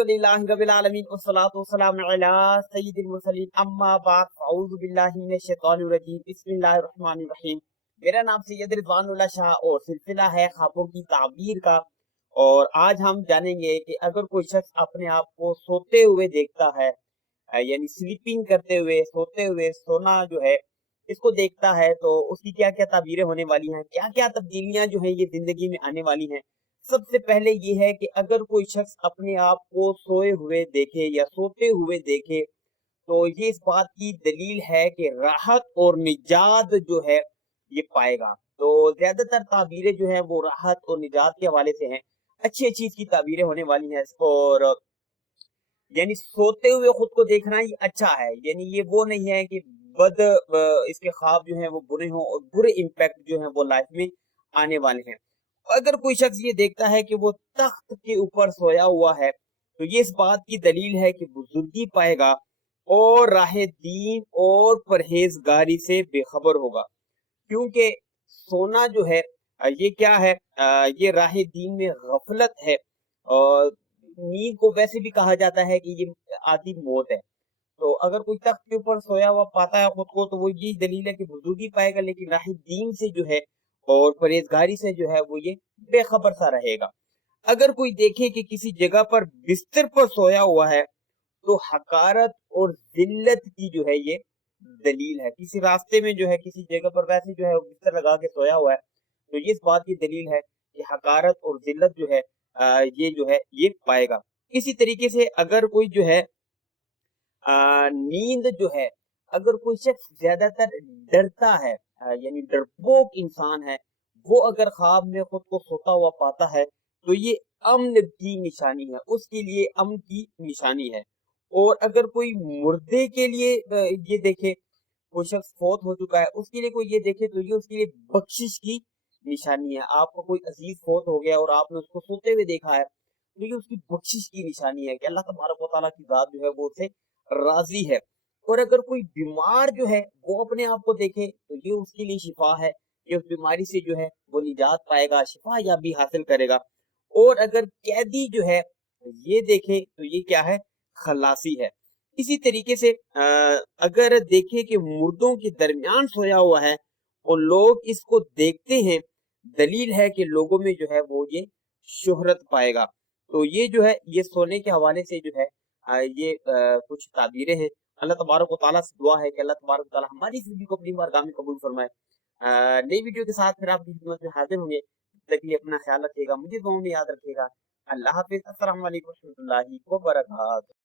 अल्हम्दुलिल्लाहि रब्बिल आलमीन वस्सलातु वस्सलामु अला सय्यिदिल मुरसलीन अम्मा बाद अऊज़ु बिल्लाहि मिनश शैतानिर रजीम बिस्मिल्लाहिर रहमानिर रहीम। मेरा नाम सैयद रिज़वानुल्लाह शाह और सिलसिला है ख्वाबों की ताबीर का। और आज हम जानेंगे कि अगर कोई शख्स अपने आप को सोते हुए देखता है, यानी स्लीपिंग करते हुए, सोते हुए, सोना जो है इसको देखता है, तो उसकी क्या क्या ताबीरें होने वाली हैं, क्या क्या तब्दीलियां जो है ये जिंदगी में आने वाली हैं। सबसे पहले ये है कि अगर कोई शख्स अपने आप को सोए हुए देखे या सोते हुए देखे, तो ये इस बात की दलील है कि राहत और निजात जो है ये पाएगा। तो ज्यादातर ताबीरें जो है वो राहत और निजात के हवाले से हैं, अच्छी अच्छी इसकी ताबीरें होने वाली हैं। और यानी सोते हुए खुद को देखना ही अच्छा है, यानी ये वो नहीं है कि इसके ख्वाब जो है वो बुरे हों और बुरे इम्पैक्ट जो है वो लाइफ में आने वाले हैं। अगर कोई शख्स ये देखता है कि वो तख्त के ऊपर सोया हुआ है, तो ये इस बात की दलील है कि बुजुर्गी पाएगा और राह दीन और परहेजगारी से बेखबर होगा। क्योंकि सोना जो है ये क्या है, ये राह दीन में गफलत है। और नींद को वैसे भी कहा जाता है कि ये आधी मौत है। तो अगर कोई तख्त के ऊपर सोया हुआ पाता है खुद को, तो वो यही दलील है कि बुजुर्गी पाएगा, लेकिन राह दीन से जो है और परहेजगारी से जो है वो ये बेखबर सा रहेगा। अगर कोई देखे कि किसी जगह पर बिस्तर पर सोया हुआ है, तो हकारत और जिल्लत की जो है ये दलील है। किसी रास्ते में जो है किसी जगह पर वैसे जो है वो बिस्तर लगा के सोया हुआ है, तो ये इस बात की दलील है कि हकारत और जिल्लत जो है ये जो है ये पाएगा। इसी तरीके से अगर कोई जो है नींद जो है, अगर कोई शख्स ज्यादातर डरता है, यानी डरपोक इंसान है, वो अगर ख्वाब में खुद को सोता हुआ पाता है, तो ये अम्न की निशानी है, उसके लिए अम्न की निशानी है। और अगर कोई मुर्दे के लिए ये देखे, कोई शख्स फौत हो चुका है उसके लिए कोई ये देखे, तो ये उसके लिए बख्शिश की निशानी है। आपको कोई अजीज फौत हो गया और आपने उसको सोते हुए देखा है, तो ये उसकी बख्शिश की निशानी है कि अल्लाह तबारक व तआला की जात जो है वो उससे राजी है। और अगर कोई बीमार जो है वो अपने आप को देखे, तो ये उसके लिए शिफा है, कि उस बीमारी से जो है वो निजात पाएगा, शिफा या भी हासिल करेगा। और अगर कैदी जो है ये देखे, तो ये क्या है, खलासी है। इसी तरीके से अगर देखे कि मुर्दों के दरमियान सोया हुआ है और लोग इसको देखते हैं, दलील है कि लोगों में जो है वो ये शोहरत पाएगा। तो ये जो है ये सोने के हवाले से जो है ये कुछ ताबीरें हैं। अल्लाह तबारक व तआला से दुआ है कि अल्लाह तबारक व तआला हमारी इस वीडियो को अपनी बारगाह में कबूल फरमाए। नई वीडियो के साथ फिर आपकी खिदमत में हाजिर होंगे। तब तक के लिए अपना ख्याल रखिएगा, मुझे दुआओं में याद रखिएगा। अल्लाह हाफिज। अस्सलाम वालेकुम रहमतुल्लाहि व बरकातहू।